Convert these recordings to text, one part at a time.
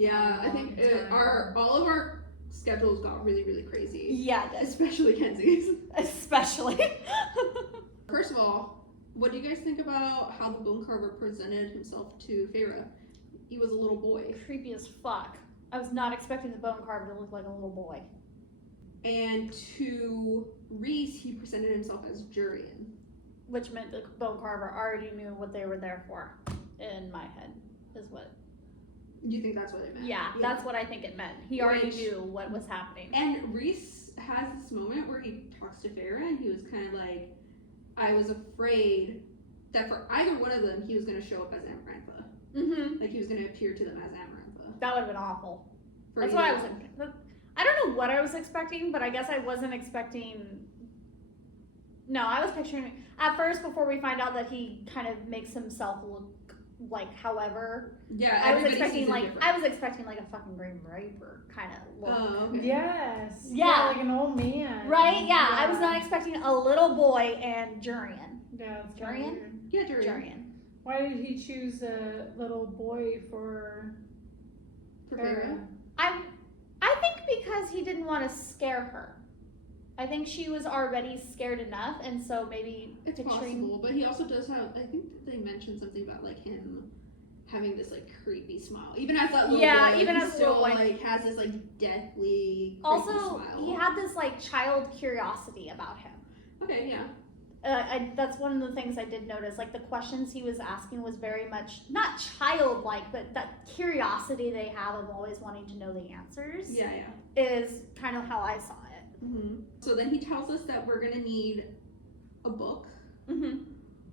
Yeah, I think all of our schedules got really, really crazy. Yeah, especially Kenzie's. Especially. First of all, what do you guys think about how the bone carver presented himself to Feyre? He was a little boy. Creepy as fuck. I was not expecting the bone carver to look like a little boy. And to Rhys, he presented himself as Jurian. Which meant the bone carver already knew what they were there for, in my head, is what. You think that's what it meant? Yeah, that's what I think it meant. He already knew what was happening. And Rhys has this moment where he talks to Feyre, and he was kind of like, I was afraid that for either one of them, he was going to show up as Amarantha. Mm-hmm. Like, he was going to appear to them as Amarantha. That would have been awful. That's either. what I was thinking. I don't know what I was expecting, but I guess I wasn't expecting... No, I was picturing... At first, before we find out that he kind of makes himself look like however... Yeah, I was expecting like a fucking Grim Reaper kind of look. Oh, okay. Yes. Yeah. Like an old man. Right? Yeah, I was not expecting a little boy and Jurian. Yeah, it's Jurian? weird. Yeah, Jurian. Jurian. Why did he choose a little boy for Feyre? I think because he didn't want to scare her. I think she was already scared enough, and so maybe It's possible, but he also does have, I think they mentioned something about like him having this like creepy smile. Even as that little boy, even he as a still little boy. like has this like deathly creepy Also, smile. he had this like child curiosity about him. Okay, yeah. That's one of the things I did notice. Like the questions he was asking was very much not childlike, but that curiosity they have of always wanting to know the answers. Yeah, yeah. Is kind of how I saw it. Mm-hmm. So then he tells us that we're gonna need a book. Mm-hmm.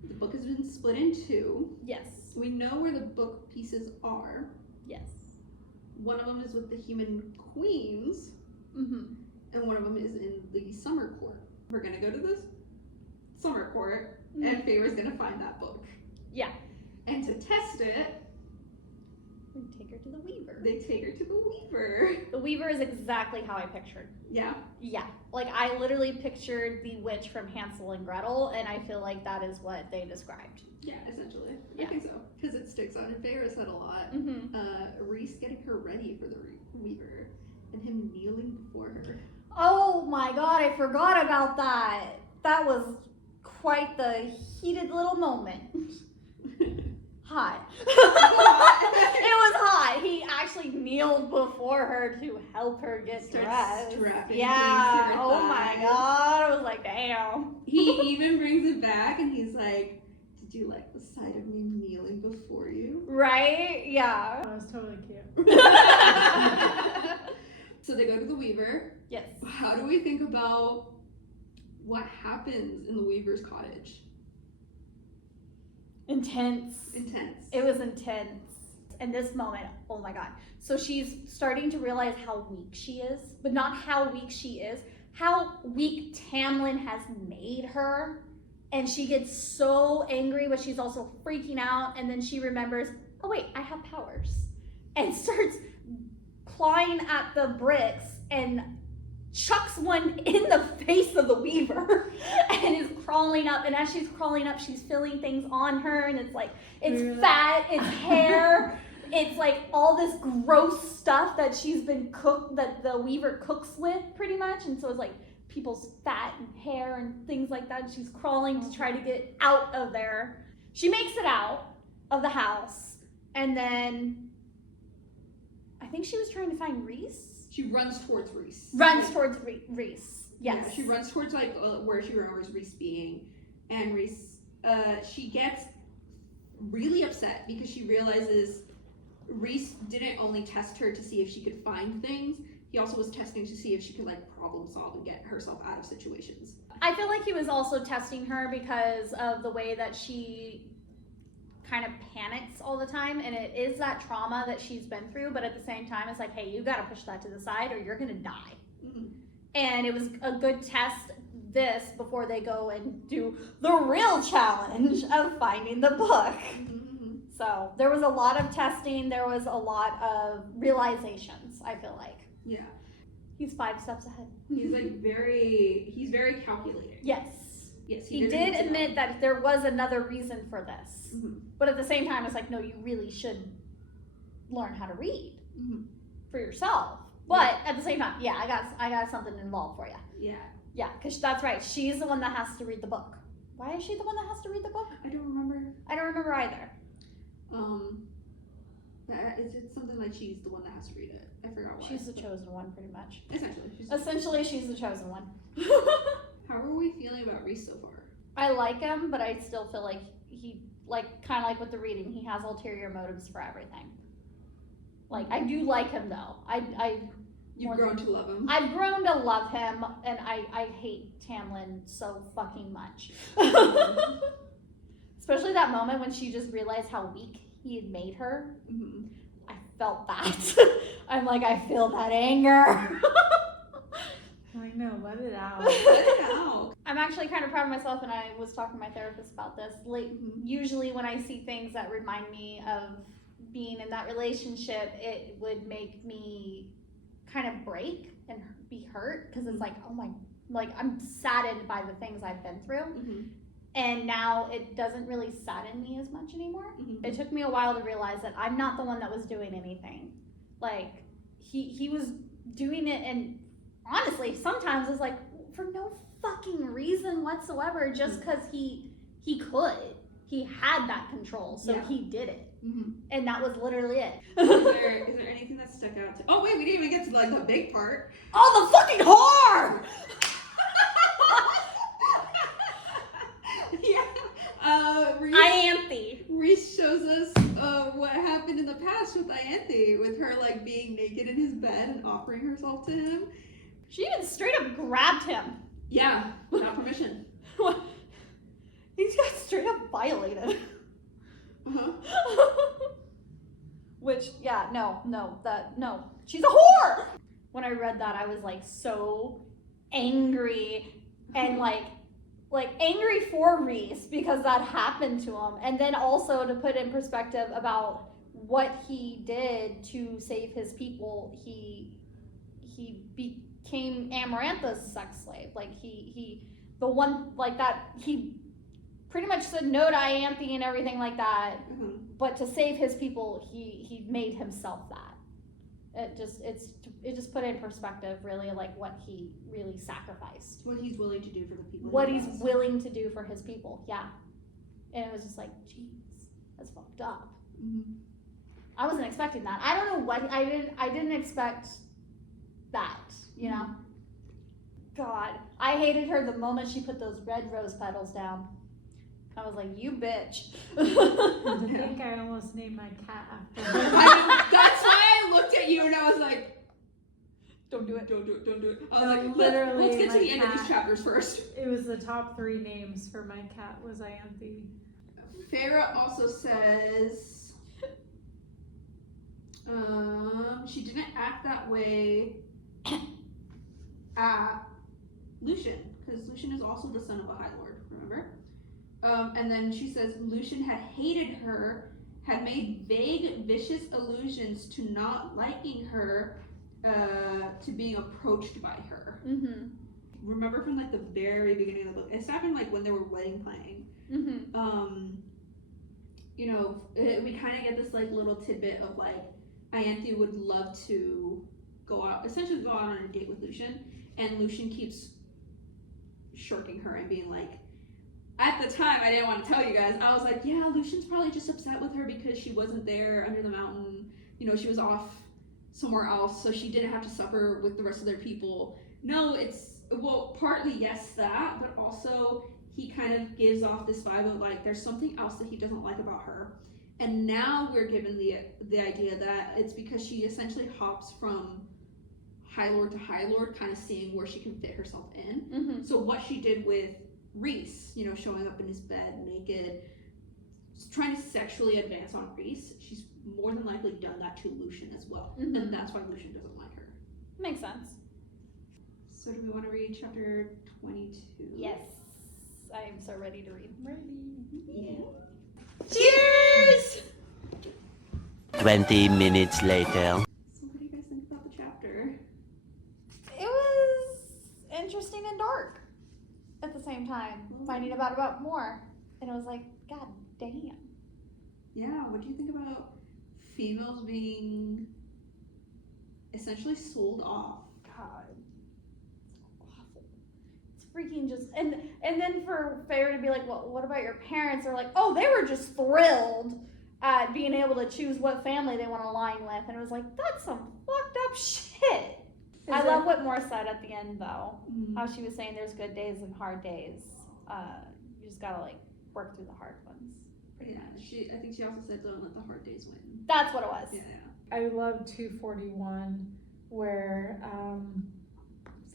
The book has been split in two. Yes. We know where the book pieces are. Yes. One of them is with the human queens, Mm-hmm. and one of them is in the summer court. We're gonna go to this summer court, and Feyre's gonna find that book. Yeah. And to test it, We take her to the Weaver. they take her to the Weaver. The Weaver is exactly how I pictured. Yeah. Yeah. Like I literally pictured the witch from Hansel and Gretel, and I feel like that is what they described. Yeah, essentially. Yeah. I think so. Because it sticks on, and Feyre said a lot. Mm-hmm. Rhys getting her ready for the Weaver, and him kneeling before her. Oh my god, I forgot about that. That was quite the heated little moment. Hot. It was hot. He actually kneeled before her to help her get dressed. Yeah. Oh my god. I was like, damn. He even brings it back and he's like, did you like the sight of me kneeling before you? Right? Yeah. That was totally cute. So they go to the Weaver. Yes. How do we think about what happens in the Weaver's cottage? Intense. It was intense. And this moment, oh my god. So she's starting to realize how weak she is, but not how weak she is, how weak Tamlin has made her. And she gets so angry, but she's also freaking out. And then she remembers, oh wait, I have powers. And starts clawing at the bricks and chucks one in the face of the Weaver and is crawling up. And as she's crawling up, she's feeling things on her, and it's like, it's fat, it's hair, it's like all this gross stuff that she's been cooked, that the Weaver cooks with pretty much. And so it's like people's fat and hair and things like that. And she's crawling to try to get out of there. She makes it out of the house, and then I think she was trying to find Rhys. She runs towards Rhys. Rhys. Yes. Yeah, she runs towards like where she remembers Rhys being, and Rhys, she gets really upset because she realizes Rhys didn't only test her to see if she could find things, he also was testing to see if she could like problem solve and get herself out of situations. I feel like he was also testing her because of the way that she kind of panics all the time, and it is that trauma that she's been through, but at the same time it's like, hey, you gotta push that to the side or you're gonna die. Mm-hmm. And it was a good test this before they go and do the real challenge of finding the book. Mm-hmm. So there was a lot of testing, there was a lot of realizations, I feel like. Yeah. He's 5 steps ahead. He's like he's very calculating. Yes. Yes, He did admit that there was another reason for this. Mm-hmm. But at the same time, it's like, no, you really should learn how to read. Mhm. for yourself. But at the same time, yeah, I got something involved for you. Yeah. Yeah, because that's right. She's the one that has to read the book. Why is she the one that has to read the book? I don't remember. I don't remember either. It's something like she's the one that has to read it. I forgot why. She's the chosen one, pretty much. Essentially, She's the chosen one. How are we feeling about Rhys so far? I like him, but I still feel like he, like, kind of like with the reading, he has ulterior motives for everything. Like, I do like him, though. You've grown to love him. I've grown to love him, and I hate Tamlin so fucking much. Especially that moment when she just realized how weak he had made her. Mm-hmm. I felt that. I'm like, I feel that anger. I know, let it out. Let it out. I'm actually kind of proud of myself, and I was talking to my therapist about this. Usually when I see things that remind me of being in that relationship, it would make me kind of break and be hurt, because it's like, oh my, like, I'm saddened by the things I've been through. Mm-hmm. And now it doesn't really sadden me as much anymore. Mm-hmm. It took me a while to realize that I'm not the one that was doing anything. Like, he was doing it, and honestly, sometimes it's like, for no fucking reason whatsoever, just because he could. He had that control, so he did it. Mm-hmm. And that was literally it. Is there anything that stuck out to? Oh wait, we didn't even get to like the big part. Oh, the fucking whore! Yeah. Rhys shows us what happened in the past with Ianthe, with her like being naked in his bed and offering herself to him. She even straight up grabbed him. Yeah, without permission. He got straight up violated. Uh-huh. Which, yeah, no. She's a whore! When I read that, I was like so angry and like angry for Rhys because that happened to him. And then also to put in perspective about what he did to save his people, he became Amarantha's sex slave. Like he pretty much said no to Ianthe and everything like that. Mm-hmm. But to save his people, he made himself that. It just put in perspective really like what he really sacrificed. What he's willing to do for the people. What he's willing to do for his people, yeah. And it was just like, jeez, that's fucked up. Mm-hmm. I wasn't expecting that. I don't know what I didn't expect that, you know. God, I hated her the moment she put those red rose petals down. I was like, you bitch. I think I almost named my cat after her. That's why I looked at you and I was like, don't do it. Don't do it. I was No, like, literally, let's get to my the end of these cat- chapters first. It was the top 3 names for my cat was Ianthe. Feyre also says she didn't act that way at Lucian, because Lucian is also the son of a High Lord, remember? And then she says Lucian had hated her, had made vague, vicious allusions to not liking her, to being approached by her. Mm-hmm. Remember from like the very beginning of the book, it's happened like when they were wedding planning. Mm-hmm. You know, we kind of get this like little tidbit of like Ianthe would love to go out on a date with Lucian, and Lucian keeps shirking her and being like, at the time I didn't want to tell you guys, I was like, yeah, Lucian's probably just upset with her because she wasn't there under the mountain, you know, she was off somewhere else, so she didn't have to suffer with the rest of their people. No, partly yes that, but also he kind of gives off this vibe of like there's something else that he doesn't like about her. And now we're given the idea that it's because she essentially hops from High Lord to High Lord, kind of seeing where she can fit herself in. Mm-hmm. So what she did with Rhys, you know, showing up in his bed naked, trying to sexually advance on Rhys, she's more than likely done that to Lucian as well. Mm-hmm. And that's why Lucian doesn't like her. Makes sense. So do we want to read chapter 22? Yes. I am so ready to read. Yeah. Cheers! 20 minutes later. So what do you guys think about the chapter? It was interesting and dark at the same time. Finding about more. And it was like, God damn. Yeah, what do you think about females being essentially sold off. God. It's awful. It's freaking just and then for Feyre to be like, well, what about your parents? They're like, oh, they were just thrilled at being able to choose what family they want to align with. And it was like, that's some fucked up shit. I love what Moore said at the end though. How she was saying there's good days and hard days. You just gotta like work through the hard ones. Yeah, I think she also said don't let the hard days win. That's what it was. Yeah. I love 241 where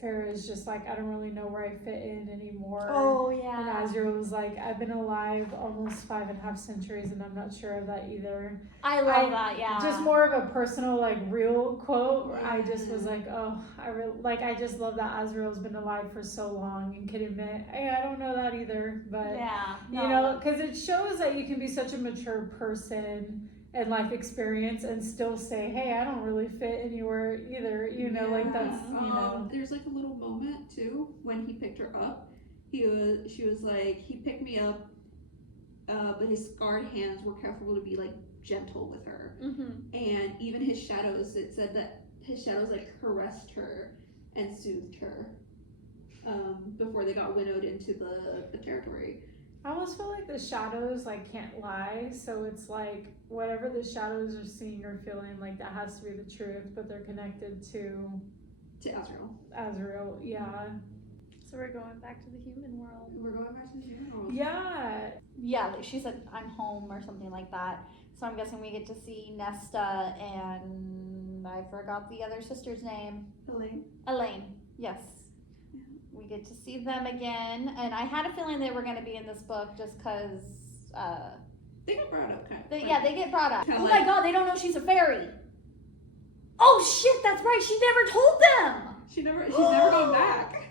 Feyre is just like, I don't really know where I fit in anymore. Oh yeah. And Azriel was like, I've been alive almost 5.5 centuries and I'm not sure of that either. I love that, yeah. Just more of a personal, like, real quote. Where I just was like, oh, I just love that Azriel's been alive for so long and can admit, hey, I don't know that either. But, yeah, you know, because it shows that you can be such a mature person and life experience and still say, hey, I don't really fit anywhere either. You know, like that's, you know. There's like a little moment too when he picked her up. She was like, he picked me up, but his scarred hands were careful to be like gentle with her. And even his shadows, it said that his shadows like caressed her and soothed her before they got winnowed into the territory. I almost feel like the shadows like can't lie, so it's like whatever the shadows are seeing or feeling, like that has to be the truth, but they're connected to Azriel. Yeah. So we're going back to the human world. We're going back to the human world. Yeah. Yeah, she said I'm home or something like that. So I'm guessing we get to see Nesta and I forgot the other sister's name. Elain. Yes. We get to see them again, and I had a feeling they were going to be in this book just because they get brought up, kind of. they get brought up. Kinda Oh like, my god, they don't know she's a fairy. Oh shit, that's right. She never told them. She's never gone back.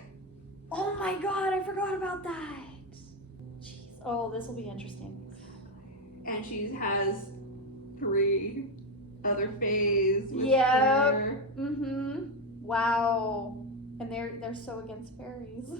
Oh my god, I forgot about that. Jeez. Oh, this will be interesting. And she has 3 other Fays with Yep. her. Wow. And they're so against fairies.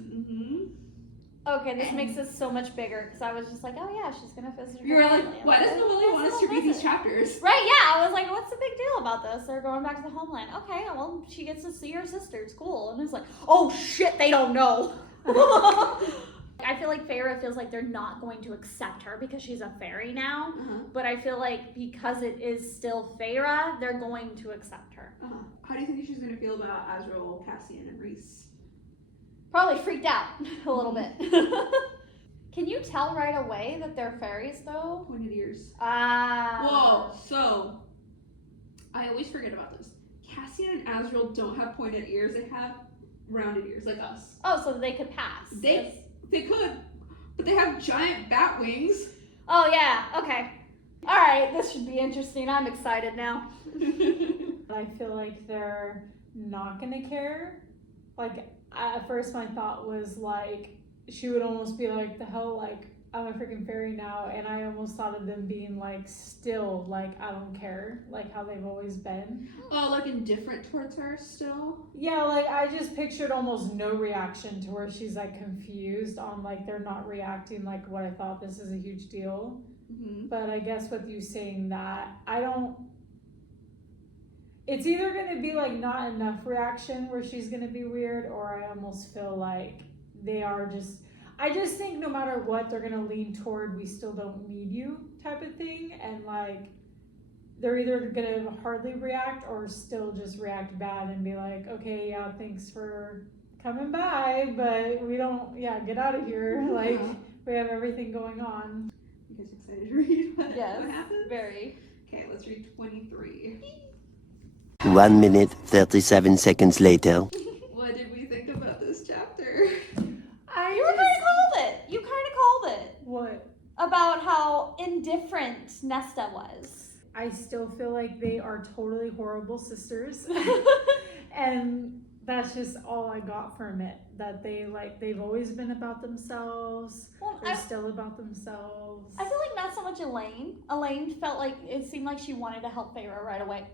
Okay, this makes this so much bigger because I was just like, oh yeah, she's gonna visit her. You were family. like, why doesn't Willie want us to read these chapters? Right, yeah. I was like, what's the big deal about this? They're going back to the homeland. Okay, well, she gets to see her sisters. Cool. And it's like, oh shit, they don't know. I feel like Feyre feels like they're not going to accept her because she's a fairy now. But I feel like because it is still Feyre, they're going to accept her. How do you think she's going to feel about Azriel, Cassian, and Rhys? Probably freaked out a little bit. Can you tell right away that they're fairies, though? Pointed ears. Whoa. So, I always forget about this. Cassian and Azriel don't have pointed ears. They have rounded ears, like us. Oh, so they could pass. They could, but they have giant bat wings. Oh, yeah. Okay. All right. This should be interesting. I'm excited now. I feel like they're not gonna care. Like, at first my thought was like, she would almost be like, the hell, like, I'm a freaking fairy now, and I almost thought of them being like, still, like, I don't care, like how they've always been. Oh, like indifferent towards her still? Yeah, like, I just pictured almost no reaction to where she's like confused on like, they're not reacting like what I thought this is a huge deal. But I guess with you saying that, it's either gonna be like not enough reaction where she's gonna be weird, or I almost feel like they are just, I just think no matter what, they're gonna lean toward we still don't need you type of thing, and like they're either gonna hardly react or still just react bad and be like, okay, yeah, thanks for coming by, but we don't, get out of here. Like, we have everything going on. You guys excited to read what happens? Very. Okay, let's read 23. 1 minute, 37 seconds later. What did we think about this chapter? You kind of called it. You kind of called it. What? About how indifferent Nesta was. I still feel like they are totally horrible sisters. And that's just all I got from it. That they've always been about themselves. Well, They're still about themselves. I feel like not so much Elain. Elain felt like it seemed like she wanted to help Feyre right away.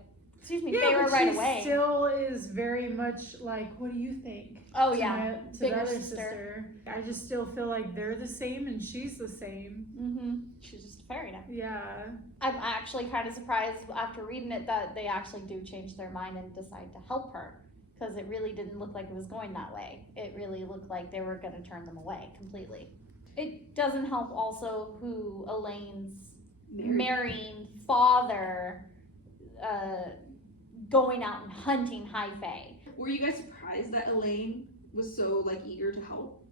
Feyre but right she away. still is very much like, what do you think? Oh to yeah, to bigger the other sister. I just still feel like they're the same and she's the same. Mm-hmm. She's just a fairy now. Yeah. I'm actually kind of surprised after reading it that they actually do change their mind and decide to help her, because it really didn't look like it was going that way. It really looked like they were going to turn them away completely. It doesn't help also who Elain's marrying father going out and hunting High Fae. Were you guys surprised that Elain was so like eager to help?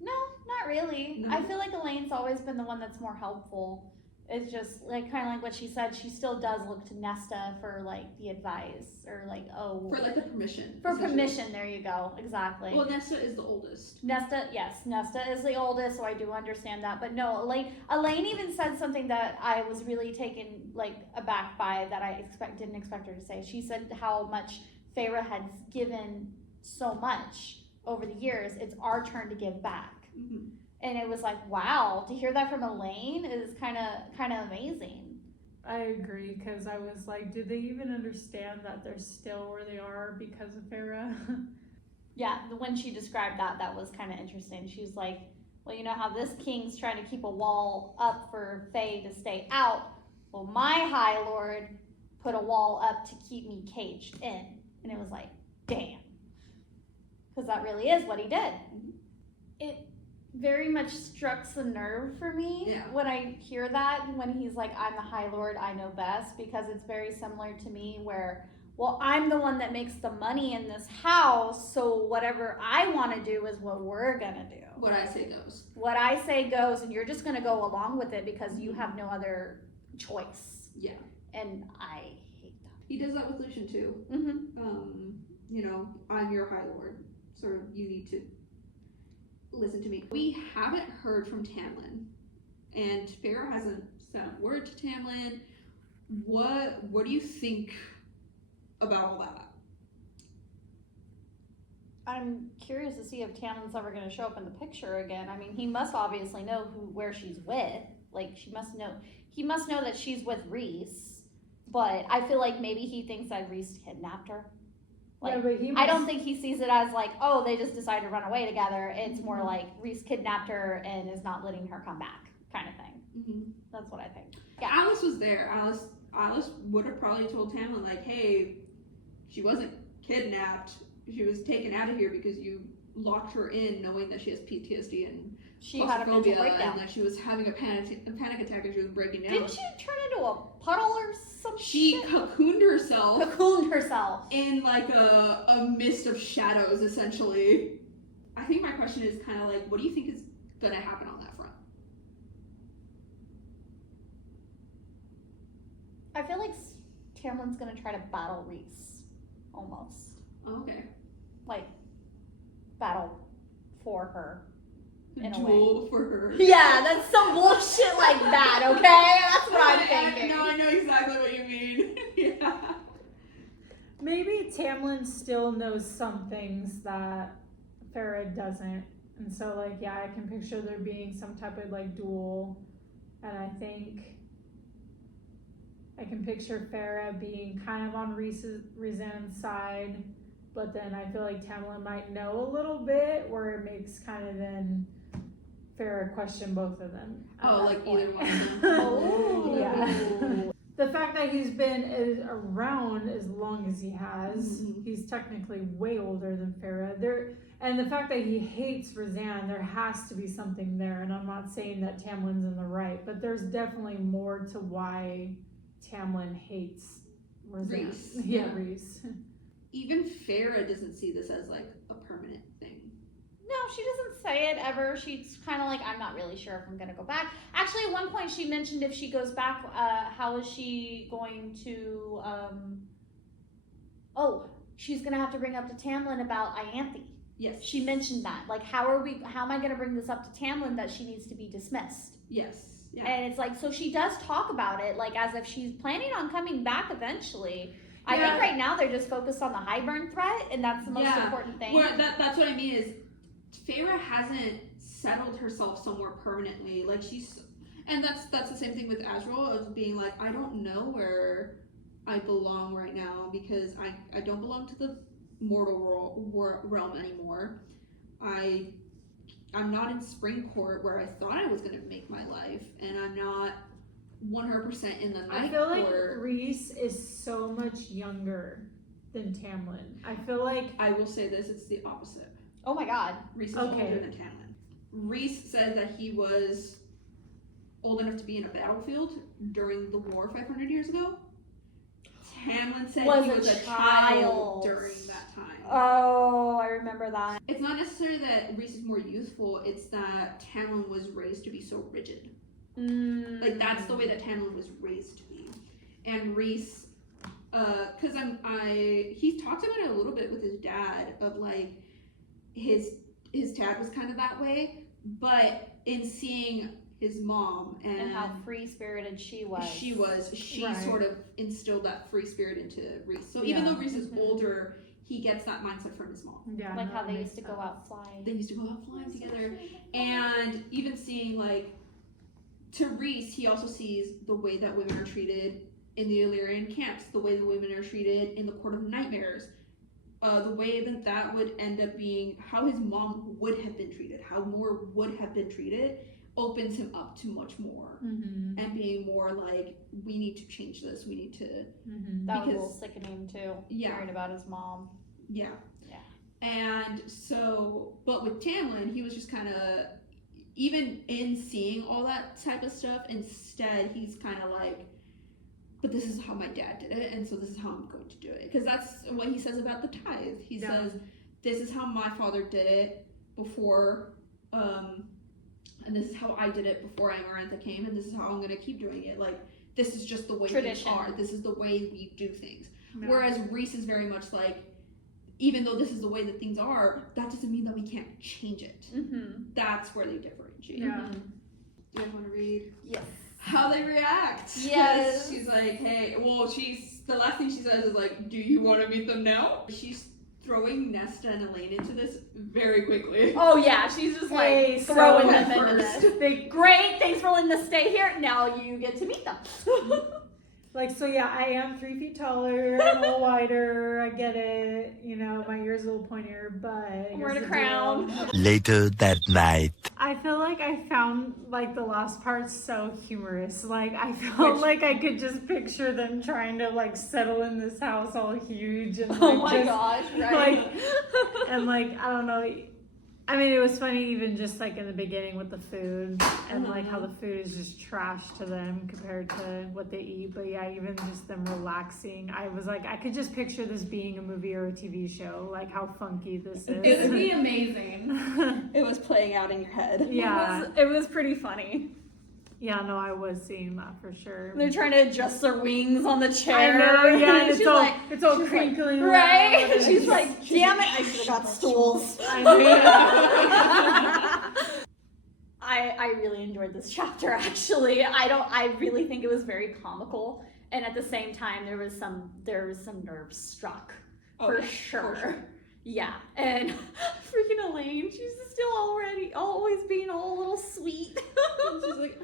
No, not really. No? I feel like Elaine's always been the one that's more helpful. It's just like kind of like what she said. She still does look to Nesta for like the advice or like For like the permission. for essentially. permission. There you go. Exactly. Well, Nesta is the oldest. Nesta is the oldest, so I do understand that. But no, Elaine even said something that I was really taken like aback by, that I didn't expect her to say. She said how much Feyre had given so much over the years. It's our turn to give back. Mm-hmm. And it was like, wow, to hear that from Elaine is kind of amazing. I agree, because I was like, do they even understand that they're still where they are because of Feyre? Yeah, when she described that was kind of interesting. She's like, well, you know how this king's trying to keep a wall up for Fae to stay out? Well, my High Lord put a wall up to keep me caged in. And it was like, damn. Because that really is what he did. Mm-hmm. It very much struck a nerve for me when I hear that, when he's like, I'm the High Lord, I know best, because it's very similar to me where, well, I'm the one that makes the money in this house, so whatever I want to do is what we're gonna do. What I say goes. What I say goes, and you're just gonna go along with it because you have no other choice. Yeah. And I hate that. He does that with Lucian too. Mm-hmm. You know, I'm your High Lord, so you need to listen to me. We haven't heard from Tamlin, and Feyre hasn't sent a word to Tamlin. What do you think about all that? I'm curious to see if Tamlin's ever going to show up in the picture again. I mean, he must obviously know where she's with. Like, he must know that she's with Rhys. But I feel like maybe he thinks that Rhys kidnapped her. Like, yeah, but I don't think he sees it as like, oh, they just decided to run away together. It's more like Rhys kidnapped her and is not letting her come back, kind of thing. Mm-hmm. That's what I think. Yeah. Alice was there. Alice would have probably told Tamlin, like, hey, she wasn't kidnapped. She was taken out of here because you locked her in knowing that she has PTSD and she had a mental breakdown. And that she was having a panic attack and she was breaking down. Didn't she turn into a puddle or something? She cocooned herself. Cocooned herself. In like a mist of shadows, essentially. I think my question is kind of like, what do you think is going to happen on that front? I feel like Tamlin's going to try to battle Rhys. Almost. Oh, okay. Like, battle for her. In a Duel way. for her. Yeah, that's some bullshit like that, okay? That's what I'm thinking. No, I know exactly what you mean. Yeah. Maybe Tamlin still knows some things that Feyre doesn't. And so, like, yeah, I can picture there being some type of, like, duel. And I think I can picture Feyre being kind of on Rhysand's side. But then I feel like Tamlin might know a little bit, where it makes kind of then Feyre question both of them. Oh, like point. either one of them. Oh. Yeah. The fact that he's been around as long as he has, Mm-hmm. he's technically way older than Feyre. And the fact that he hates Rhysand, there has to be something there. And I'm not saying that Tamlin's in the right, but there's definitely more to why Tamlin hates Rhysand. Rhys. Yeah, Rhys. Even Feyre doesn't see this as like a permanent thing. No, she doesn't say it ever. She's kind of like, I'm not really sure if I'm going to go back. Actually, at one point she mentioned if she goes back, how is she going to, she's going to have to bring up to Tamlin about Ianthe. Yes. She mentioned that. Like, how am I going to bring this up to Tamlin that she needs to be dismissed? Yes. Yeah. And it's like, so she does talk about it, like, as if she's planning on coming back eventually. I Yeah. think right now they're just focused on the Highburn threat, and that's the most important thing. Well, that's what I mean is Feyre hasn't settled herself somewhere permanently. Like and that's the same thing with Azriel of being like, I don't know where I belong right now, because I don't belong to the mortal realm anymore. I'm not in Spring Court where I thought I was going to make my life, and I'm not 100% in the Night I feel like Court. Rhys is so much younger than Tamlin. I feel like I will say this, it's the opposite. Oh my god. Rhys is Okay. older than Tamlin. Rhys said that he was old enough to be in a battlefield during the war 500 years ago. Tamlin said he was a child during that time. Oh, I remember that. It's not necessarily that Rhys is more youthful, it's that Tamlin was raised to be so rigid. Like, that's the way that Tamlin was raised to be. And Rhys, because he talks about it a little bit with his dad, of like, his dad was kind of that way, but in seeing his mom And how free-spirited she was. she Right. sort of instilled that free spirit into Rhys. So even Yeah. though Rhys is older, he gets that mindset from his mom. yeah, Like no, how that they makes used to go sense. out flying. They used to go out flying together. And even seeing, like, to Rhys, he also sees the way that women are treated in the Illyrian camps, the way the women are treated in the Court of Nightmares, the way that would end up being how his mom would have been treated, how Mor would have been treated, opens him up to much more. Mm-hmm. And being more like, we need to change this, we need to, Mm-hmm. That was a because- little sickening too. Yeah. Hearing about his mom. yeah. Yeah. And so, but with Tamlin, he was just kind of, even in seeing all that type of stuff, instead he's kind of like, but this is how my dad did it, and so this is how I'm going to do it. Because that's what he says about the tithe. He Yeah. says, this is how my father did it before, and this is how I did it before Amarantha came, and this is how I'm going to keep doing it. Like, this is just the way things Tradition. are. This is the way we do things. No. Whereas Rhys is very much like, even though this is the way that things are, that doesn't mean that we can't change it. Mm-hmm. That's where they differentiate. Yeah. I want to read Yes. how they react. 'Cause Yes. she's like, hey, well, the last thing she says is like, do you want to meet them now? She's throwing Nesta and Elain into this very quickly. Oh yeah, she's just like Hey, throwing so them into first. this. They, Great, thanks for letting us stay here. Now you get to meet them. so yeah, I am 3 feet taller, a little wider. I get it. You know, my ear's a little pointier, but I'm wearing here's a the crown. deal. Later that night. I feel like I found like the last part so humorous. Like I felt like I could just picture them trying to like settle in this house all huge and like, Oh my just, gosh, right? like and like I don't know. I mean, it was funny even just like in the beginning with the food and like how the food is just trash to them compared to what they eat. But yeah, even just them relaxing, I was like, I could just picture this being a movie or a TV show, like how funky this is. It would be amazing. It was playing out in your head. Yeah. It was pretty funny. Yeah, no, I was seeing that for sure. They're trying to adjust their wings on the I chair. know, yeah, and She's like, it's all she's crinkling like, around, right? and She's it's- like, damn it, I should have got stools. I know. I really enjoyed this chapter actually. I really think it was very comical, and at the same time there was some nerves struck for sure. Yeah, and freaking Elaine, she's still always being all a little sweet. She's like,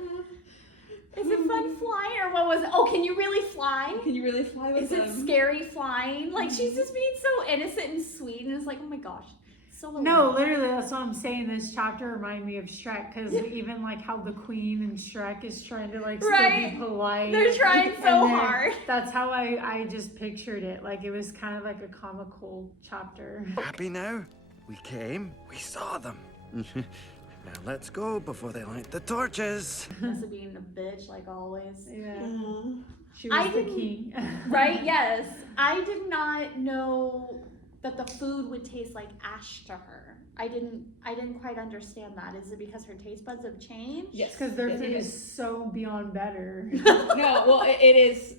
Is it fun flying or what was it? Oh, can you really fly? can you really fly with Is them? it scary flying? Like she's just being so innocent and sweet, and it's like, oh my gosh, so No, Elaine. literally, that's what I'm saying. This chapter reminded me of Shrek because even like how the Queen and Shrek is trying to like still Right. be polite. They're trying And so then hard. That's how I just pictured it. Like it was kind of like a comical chapter. Happy now? We came, we saw them. Now let's go before they light the torches. Must being a bitch like always. Yeah, Mm. she was I the didn't- king. Right? Yes. I did not know that the food would taste like ash to her. I didn't quite understand that. Is it because her taste buds have changed? Yes. Because their it food is so beyond better. No, well, it is.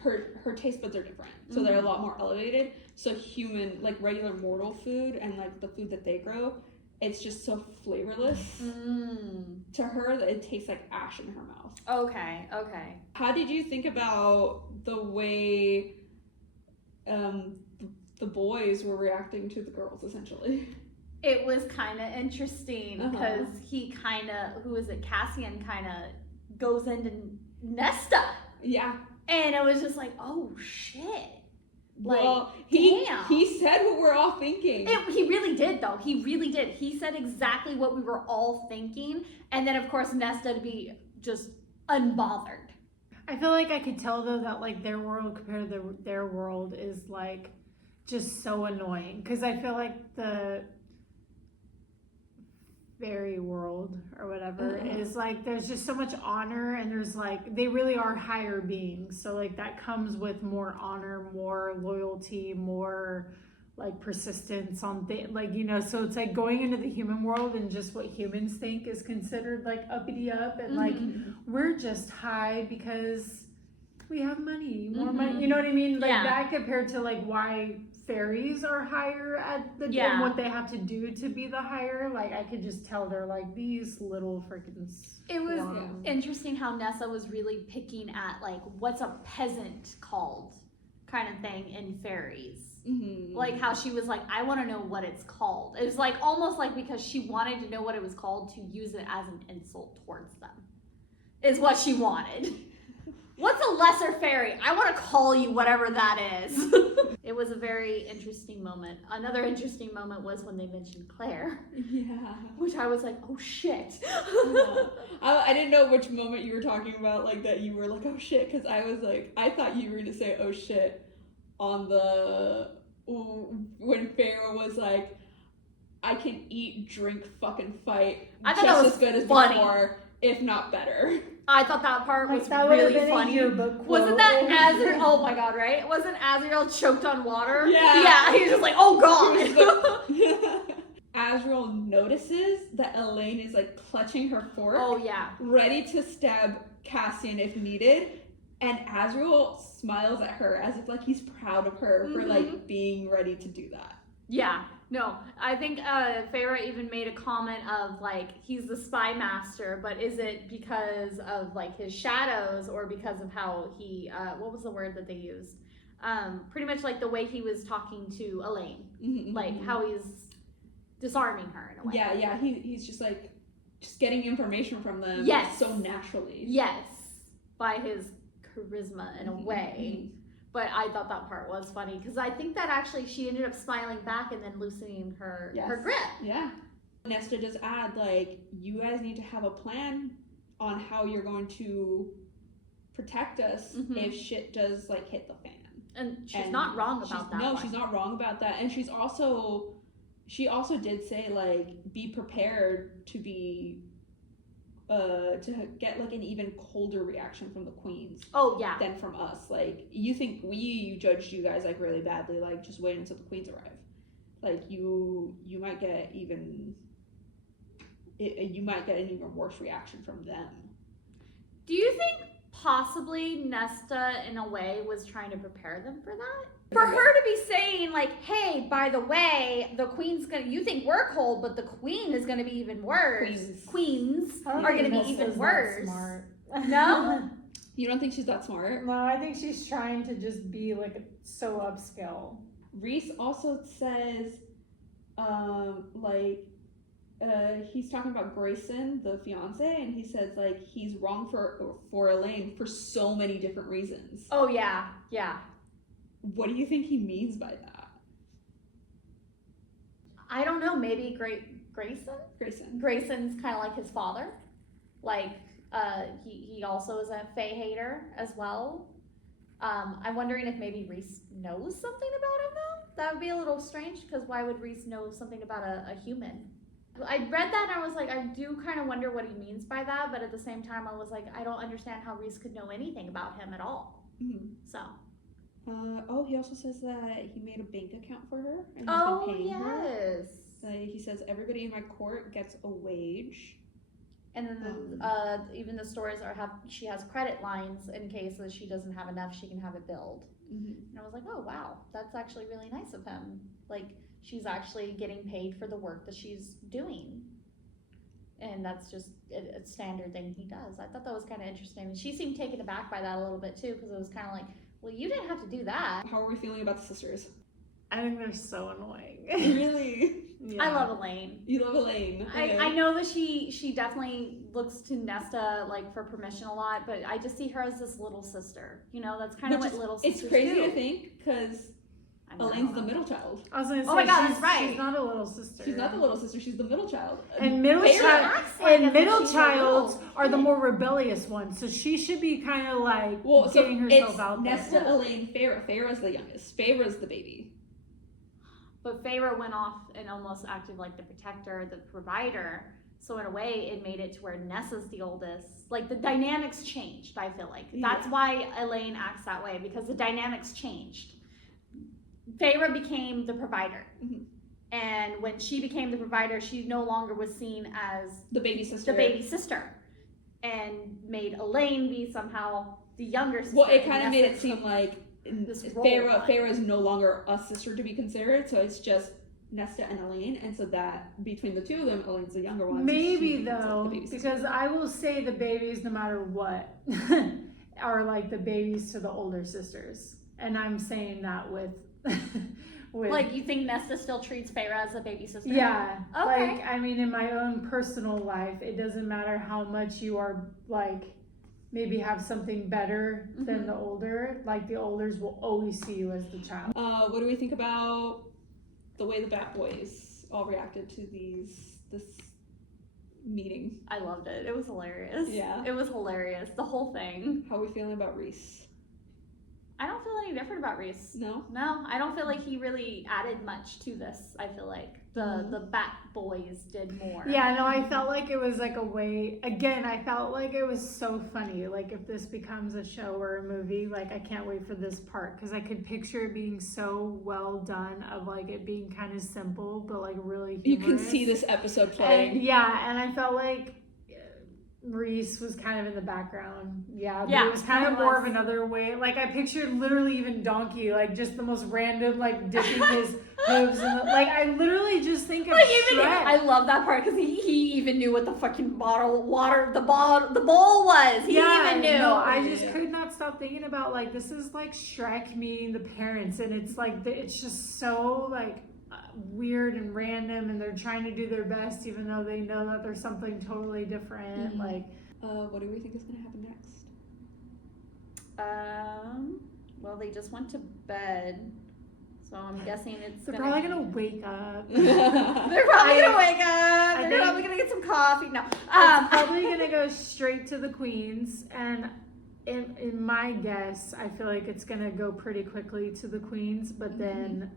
Her taste buds are different, so they're a lot more elevated. So human, like regular mortal food, and like the food that they grow, it's just so flavorless to her that it tastes like ash in her mouth. Okay. How did you think about the way the boys were reacting to the girls, essentially? It was kind of interesting Uh-huh. because he kind of, who is it? Cassian kind of goes into Nesta. Yeah. And it was just like, oh shit. Like, well, damn. he said what we're all thinking. He really did, though. He really did. He said exactly what we were all thinking. And then, of course, Nesta to be just unbothered. I feel like I could tell, though, that, like, their world compared to their world is, like, just so annoying. Because I feel like the fairy world or whatever is, like, there's just so much honor, and there's, like, they really are higher beings. So, like, that comes with more honor, more loyalty, more, like, persistence on things. Like, you know, so it's, like, going into the human world and just what humans think is considered, like, uppity up. And, like, we're just high because we have money, more money. You know what I mean? Like, that compared to, like, why fairies are higher at the and what they have to do to be the higher. Like, I could just tell they're like these little freaking. It was interesting how Nessa was really picking at, like, what's a peasant called kind of thing in fairies. Like how she was like, I want to know what it's called. It was like almost like because she wanted to know what it was called to use it as an insult towards them is what she wanted. What's a lesser fairy? I want to call you whatever that is. It was a very interesting moment. Another interesting moment was when they mentioned Claire. Yeah. Which I was like, oh shit. I didn't know which moment you were talking about, like that you were like, oh shit, because I was like, I thought you were going to say, oh shit, on the, when Feyre was like, I can eat, drink, fucking fight just as good as before, if not better. I thought that part Like, was that really been funny. Wasn't that Azriel? Oh my god, right? Wasn't Azriel choked on water? Yeah. Yeah, he was just like, oh god. Azriel notices that Elain is like clutching her fork. Oh yeah. Ready to stab Cassian if needed. And Azriel smiles at her as if like he's proud of her for like being ready to do that. Yeah. No, I think Feyre even made a comment of like, he's the spy master, but is it because of like his shadows or because of how he, what was the word that they used? Pretty much like the way he was talking to Elain, like how he's disarming her in a way. Yeah, he's just like, just getting information from them so naturally. Yes, by his charisma in a way. But I thought that part was funny because I think that actually she ended up smiling back and then loosening her grip. Yeah. Nesta just add like, you guys need to have a plan on how you're going to protect us if shit does like hit the fan. And she's not wrong about that. No, she's not wrong about that. And she also did say like, be prepared to be to get like an even colder reaction from the queens. Oh yeah. Than from us. Like, you think we judged you guys like really badly, like just wait until the queens arrive. Like you might get an even worse reaction from them. Do you think possibly Nesta in a way was trying to prepare them for that? For her to be saying like, hey, by the way, the queen's you think we're cold, but the queen is gonna be even worse. Queens are gonna be even worse. Smart. No? You don't think she's that smart? No, I think she's trying to just be like so upscale. Reese also says, he's talking about Grayson, the fiance, and he says like he's wrong for Elain for so many different reasons. Oh yeah, yeah. What do you think he means by that? I don't know. Maybe Grayson. Grayson's kind of like his father. Like he also is a Fae hater as well. I'm wondering if maybe Rhys knows something about him though. That would be a little strange because why would Rhys know something about a human? I read that and I was like, I do kind of wonder what he means by that, but at the same time I was like, I don't understand how Rhys could know anything about him at all. So. He also says that he made a bank account for her and he's been paying her. He says everybody in my court gets a wage. And then even the stores she has credit lines in case that she doesn't have enough, she can have it billed. And I was like, oh wow, that's actually really nice of him. Like she's actually getting paid for the work that she's doing. And that's just a standard thing he does. I thought that was kind of interesting. And she seemed taken aback by that a little bit too, because it was kind of like, well, you didn't have to do that. How are we feeling about the sisters? I think they're so annoying. Really? Yeah. I love Elain. You love Elain. Okay. I know that she definitely looks to Nesta like for permission a lot, but I just see her as this little sister. You know, that's kind of what little sisters It's crazy do. to think because Elaine's the middle child. I was gonna say, Oh my God, she's, that's right. She's not a little sister. She's not the little sister. She's the middle child. And middle Feyre child acts like and as if middle she's a childs little are the kid. more rebellious ones. So she should be kind of like getting herself out there. Nesta, Elain, Feyre. Feyre's the youngest. Feyre's the baby. But Feyre went off and almost acted like the protector, the provider. So in a way, it made it to where Nessa's the oldest. Like the dynamics changed. I feel like that's why Elain acts that way, because the dynamics changed. Feyre became the provider. Mhm. And when she became the provider, she no longer was seen as The baby sister. the baby sister, and made Elain be somehow the younger sister. Well, it and kind of made it Nessa seem took like this role Feyre, on. Feyre is no longer a sister to be considered, so it's just Nesta and Elain, and so that between the two of them, Elaine's the younger one. so Maybe she's, like, though, the baby sister. because I will say the babies, no matter what, are like the babies to the older sisters, and I'm saying that with, with Like, you think Nesta still treats Feyre as a baby sister? yeah, Okay. like I mean, in my own personal life, it doesn't matter how much you are like maybe have something better than the older. Like the olders will always see you as the child. What do we think about the way the Bat Boys all reacted to this meeting? I loved it. It was hilarious. Yeah. It was hilarious. The whole thing. How are we feeling about Rhys? I don't feel any different about Rhys. No? No, I don't feel like he really added much to this. I feel like the Bat Boys did more. Yeah, no, I felt like it was like a way, again, I felt like it was so funny. Like if this becomes a show or a movie, like I can't wait for this part because I could picture it being so well done of like it being kind of simple, but like really You humorous. can see this episode playing. And, yeah, and I felt like Rhys was kind of in the background. Yeah, but Yeah, it was kind of it more was. of another way. Like I pictured literally even Donkey, like just the most random, like dipping his hooves in the, like I literally just think of Like even Shrek. I love that part because he even knew what the fucking bowl was. He even knew. No, I just could not stop thinking about like this is like Shrek meeting the parents, and it's like it's just so like weird and random, and they're trying to do their best even though they know that there's something totally different. Mhm. Like, What do we think is going to happen next? Well, they just went to bed, so I'm guessing it's they're probably gonna wake up. They're probably gonna wake up. I They're think- probably gonna get some coffee. No, It's probably gonna go straight to the queens, and in my guess, I feel like it's gonna go pretty quickly to the queens, but then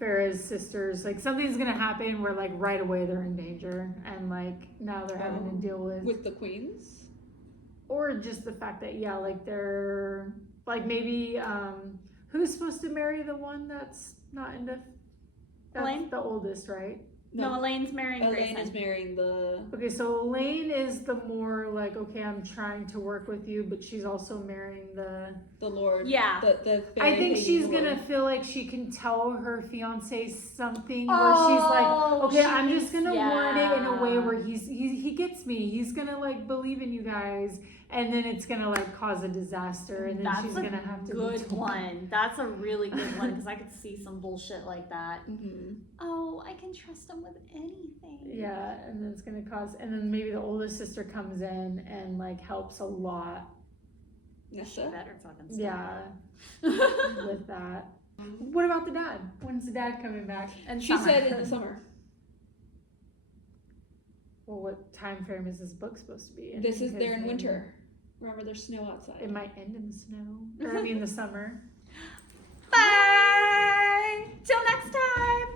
Farrah's sisters, like something's gonna happen where like right away they're in danger, and like now they're having to deal with the queens? or just the fact that like they're like maybe who's supposed to marry the one that's not into Elain? the oldest, right? no, Elaine's marrying Elain Rhysand. is marrying the... Okay, so Elaine is the more like, okay, I'm trying to work with you, but she's also marrying the Lord. Yeah. The I think she's Lord. gonna feel like she can tell her fiance something where she's like, okay, I'm just gonna word it in a way where he gets me. He's gonna like believe in you guys, and then it's gonna like cause a disaster, and then That's she's a gonna have to good be told. one. That's a really good one because I could see some bullshit like that. Mhm. Oh, I can trust him with anything. Yeah, and then it's gonna cause, and then maybe the oldest sister comes in and like helps a lot. She Nesta? better fucking stop. Yeah, with that. What about the dad? When's the dad coming back? And She said in the summer. Well, what time frame is this book supposed to be in? This is Because there in maybe winter. Remember, there's snow outside. It might end in the snow, or I mean the summer. Bye. Till next time.